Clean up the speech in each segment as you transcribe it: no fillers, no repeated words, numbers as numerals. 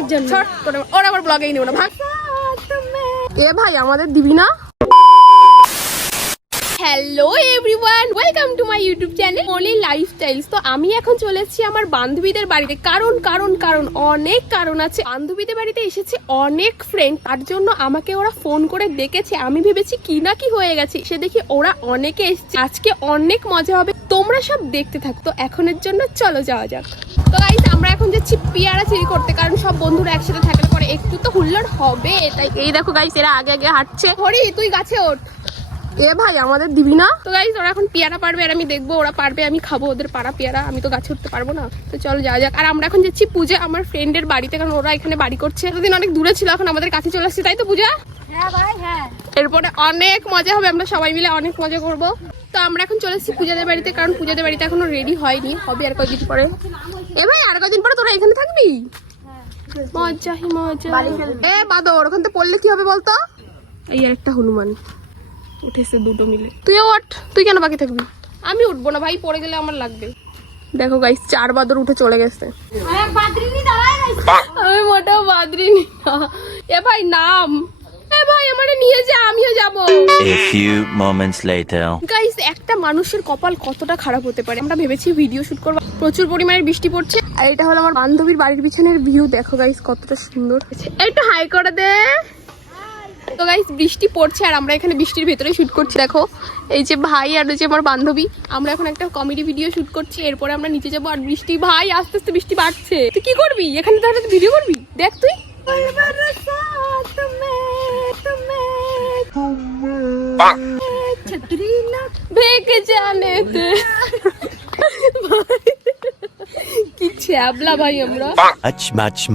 বাঁচানোর জন্য। ওরা আবার ব্লগেই নেব না, ভাগ। এ ভাই আমাদের দিবি না? Hello everyone, welcome to my YouTube channel Molly lifestyles. তো আমি এখন চলে এসেছি আমার বান্ধবীদের বাড়িতে, কারণ অনেক কারণ আছে। বান্ধবীদের বাড়িতে এসেছে অনেক ফ্রেন্ড, তার জন্য আমাকে ওরা ফোন করে ডেকেছে। আমি ভেবেছি কি না কি হয়ে গেছে, সে দেখি ওরা অনেকে এসেছে। আজকে অনেক মজা হবে, তোমরা সব দেখতে থাকো। তো এখনের জন্য চলো যাওয়া যাক। তো গাইস আমরা এখন যাচ্ছি পেয়ারা চুরি করতে, কারণ সব বন্ধুরা একসাথে থাকলে পরে একটু তো হুল্লোড় হবে। তাই এই দেখো গাইস, এরা আগে আগে হাঁটছে। হরি তুই গাছে ওঠ। এ ভাই আমাদের দিবি না? তো গাইস ওরা এখন পেয়ারা পারবে আর আমি দেখবো ওরা পারবে, আমি খাবো ওদের পাড়া পেয়ারা। আমি তো গাছে উঠতে পারবো না। তো চলো যাওয়া যাক। আর আমরা এখন যাচ্ছি পূজা আমার ফ্রেন্ডের বাড়িতে, কারণ ওরা এখানে বাড়ি করছে। এতদিন অনেক দূরে ছিল, এখন আমাদের কাছে চলে আসছে, তাই তো পূজা? হ্যাঁ ভাই হ্যাঁ। এরপরে অনেক মজা হবে, আমরা সবাই মিলে অনেক মজা করবো। তো আমরা এখন চলে এসেছি পূজাদের বাড়িতে, কারণ পূজাদের বাড়িতে এখনো রেডি হয়নি, হবে আর কয়েকদিন পরে। এ ভাই আর কয়েকদিন পরে তোরা এখানে থাকবি? মজা হি মজা। এ বাদর, ওখান থেকে পড়লে কি হবে বলতো? এই আর একটা হনুমান উঠেছে দুটো মিলে। তুই ওঠ, তুই কেন বাকি থাকবি? আমি উঠবো না ভাই, পড়ে গেলে আমার লাগবে। দেখো গাইস 4 বাদর উঠে চলে গেছে। আমি মোটেও বাদরিনি। এ ভাই নাম, এ ভাই আমারে নিয়ে যা, আমিও যাবো। A few moments later. Guys একটা মানুষের কপাল কতটা খারাপ হতে পারে। আমরা ভেবেছি ভিডিও শুট করবো, প্রচুর পরিমাণে বৃষ্টি পড়ছে। আর এটা হলো আমার বান্ধবীর বাড়ির পিছনের ভিউ, দেখো গাইস কতটা সুন্দর। একটু হাই করে দে। তো গাইস বৃষ্টি পড়ছে আর আমরা এখানে বৃষ্টির ভেতরে শুট করছি। দেখো এই যে ভাই আর যে আমার বান্ধবী, আমরা এখন একটা কমেডি ভিডিও শুট করছি। এরপরে আমরা নিচে যাবো। আর বৃষ্টি ভাই আস্তে আস্তে বৃষ্টি বাড়ছে। তুই কি করবি এখানে? তাহলে ভিডিও করবি, দেখ তুই। ভেগে জানে কি ছ্যাবলা ভাই আমরা।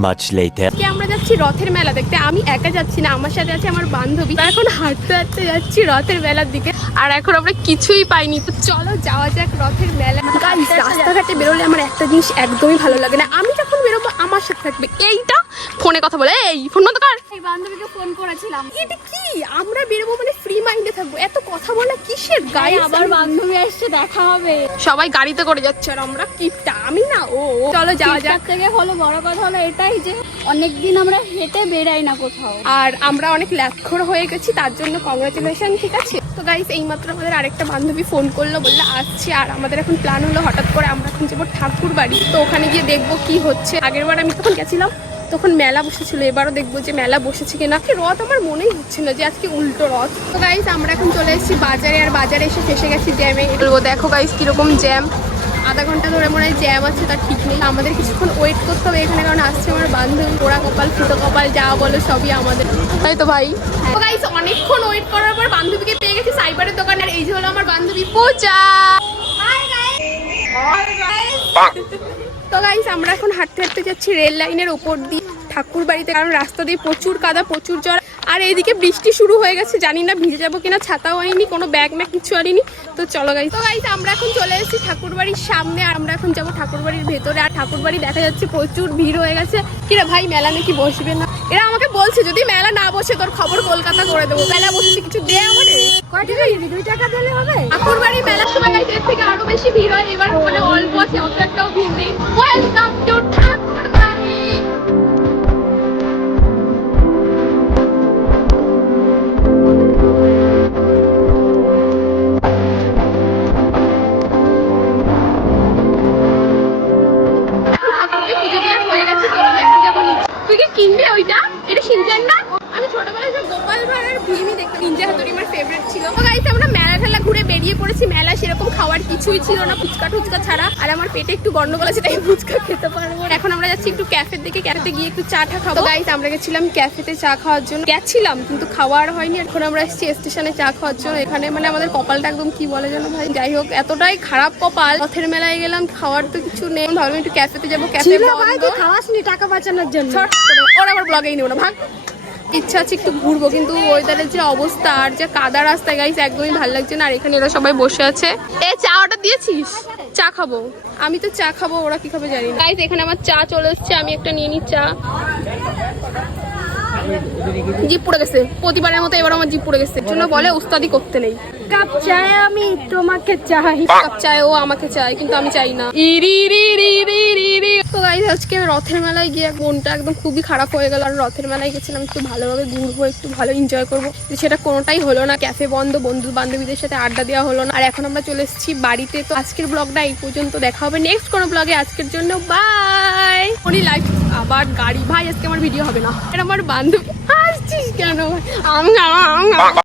Much later. আমরা যাচ্ছি রথের মেলা দেখতে। আমি একা যাচ্ছি না, আমার সাথে আছে আমার বান্ধবী। এখন হাঁটতে হাঁটতে যাচ্ছি রথের মেলার দিকে, আর এখন আমরা কিছুই পাইনি। তো চলো যাওয়া যাক রথের মেলা। গাইস রাস্তাঘাটে বেরোলে আমার একটা জিনিস একদমই ভালো লাগে না, আমি যখন বেরোবো আমার সাথে থাকবে এইটা ফোনে কথা বলে। এই ফোন বন্ধ কর। এই বান্ধবীকে ফোন করেছিলাম। এটা কি আমরা বেরোবো মানে ফ্রি মাইন্ডে থাকবো, এত কথা বলা কিসের? গাইস আবার বান্ধবী আসছে, দেখা হবে। সবাই গাড়িতে করে যাচ্ছে আর আমরা কিপটা, আমি না ও। চলো যাওয়া যাক। থেকে হলো বড় কথা হলো এটাই যে অনেকদিন আমরা হেঁটে বেরাই না কোথাও, আর আমরা অনেক ল্যাখর হয়ে গেছি, তার জন্য কংগ্রাচুলেশন। ঠিক আছে তো গাইস এইমাত্র আমাদের আরেকটা বান্ধবী ফোন করলো, বললে আসছে। আর আমাদের এখন প্ল্যান হলো হঠাৎ করে আমরা এখন যাবো ঠাকুর বাড়ি। তো ওখানে গিয়ে দেখবো কি হচ্ছে। আগের বার আমি তখন গেছিলাম তখন মেলা বসেছিল, এবারও দেখবো যে মেলা বসেছে কিনা। রথ আমার মনেই হচ্ছে না যে আজকে উল্টো রথ। তো গাইস আমরা এখন চলে এসেছি বাজারে, আর বাজারে এসে ফেসে গেছি জ্যামে। বলবো দেখো গাইস কিরকম জ্যাম, আধা ঘন্টা ধরে মনে হয় জ্যাম আছে, তার ঠিক নেই। আমাদের কিছুক্ষণ ওয়েট করতে হবে এখানে, কারণ আসছে আমার বান্ধবী। পোড়া কপাল ফুটো কপাল যা বলো সবই আমাদের, তাই তো ভাই? তো গাইস অনেকক্ষণ ওয়েট করার পর বান্ধবীকে পেয়ে গেছি সাইবারের দোকানে। আর এই যে হলো আমার বান্ধবী পূজা। তো গাইস আমরা এখন হাঁটতে হাঁটতে যাচ্ছি রেল লাইনের উপর দিয়ে ঠাকুর বাড়িতে, কারণ রাস্তা দিয়ে প্রচুর কাদা প্রচুর জল। আর এইদিকে বৃষ্টি শুরু হয়ে গেছে, জানি না ভিজে যাবো কিনা, ছাতাও আনিনি, কোনো ব্যাগ ম্যাগ কিছু আনিনি। তো চলো গাইস। তো গাইস আমরা এখন চলে এসেছি ঠাকুর বাড়ির সামনে, আর আমরা এখন যাবো ঠাকুর বাড়ির ভেতরে। আর ঠাকুর বাড়ি দেখা যাচ্ছে প্রচুর ভিড় হয়ে গেছে। কিরে ভাই মেলা নাকি বসবে না? এরা আমাকে বলছে যদি মেলা না বসে তোর খবর কলকাতা করে দেবো। মেলা বসেছে কিছু দে আমাদের। 2 টাকা দিলে হবে? ঠাকুর বাড়ি মেলার সময় গাইস এর থেকে আরো বেশি ভিড় হয়, এবার মানে অল্প আছে, অত একটাও ভিড় নেই। ওয়েলকাম টু ঠাকুর বাড়ি। তুই কি কিনবি ওইটা? এটা শিনচান না? আমি ছোটবেলায় যে গোপাল ভাঁড়ের ফিল্মই দেখতাম, নিনজা হাতুড়ি আমার ফেভারিট ছিল। তো গাইস আমরা মেলা ঠেলা ঘুরে বেরিয়ে পড়েছি। মেলা সেরকম খাওয়ার কিছুই ছিল না, ফুচকা টুচকা ছাড়া। আর আমার পেটে একটু গন্ডগোল আছে, তাই ফুচকা খেতে পারবো। এখন আমরা যাচ্ছি একটু ক্যাফের দিকে, ক্যাফেতে গিয়ে একটু চাটা খাবো। গাইস আমরা গেছিলাম ক্যাফেতে চা খাওয়ার জন্য, গেছিলাম কিন্তু খাওয়া আর হয়নি। এখন আমরা এসেছি স্টেশনে চা খাওয়ার জন্য। এখানে মানে আমাদের কপালটা একদম কি বলে যেন ভাই, যাই হোক এতটাই খারাপ কপাল। রথের মেলায় গেলাম, খাওয়ার তো কিছু নেই, ভাবলাম একটু ক্যাফেতে যাবো। ক্যাফে খাওয়াসনি টাকা বাঁচানোর জন্য। ওরা আবার ব্লগেই নেব না, ভাগ। ইচ্ছা আছে একটু ঘুরবো, কিন্তু ওয়েদারের যে অবস্থা আর যে কাদা রাস্তায় গাইস একদমই ভালো লাগছে না। আর এখানে এরা সবাই বসে আছে। এ চা অর্ডার দিয়েছিস? চা খাবো, আমি তো চা খাবো, ওরা কি খাবে জানি না। গাইস এখানে আমার চা চলে এসছে, আমি একটা নিয়ে নিই চা। জিপ পড়ে গেছে প্রতিবারের মতো, এবার আমার জিপ পড়ে গেছে, জন্য বলে উস্তাদি করতে নেই। কাপ চাই আমি তোমাকে চাই। কাপ চায়, ও আমাকে চায় কিন্তু আমি চাই না। ইরি রি রি রি রি রি। তো গাইস আজকে রথের মেলায় গিয়ে মনটা একদম খুবই খারাপ হয়ে গেল। আর রথের মেলায় গেছিলাম একটু ভালোভাবে ঘুরবো, একটু ভালো এনজয় করবো, সেটা কোনোটাই হলো না। ক্যাফে বন্ধ, বন্ধু বান্ধবীদের সাথে আড্ডা দেওয়া হলো না। আর এখন আমরা চলে এসেছি বাড়িতে। তো আজকের ব্লগটা এই পর্যন্ত, দেখা হবে নেক্সট কোনো ব্লগে। আজকের জন্য বাই। উনি লাইভ আবার গাড়ি, ভাই আজকে আমার ভিডিও হবে না। এটা আমার বান্ধবী। হাসছিস কেন?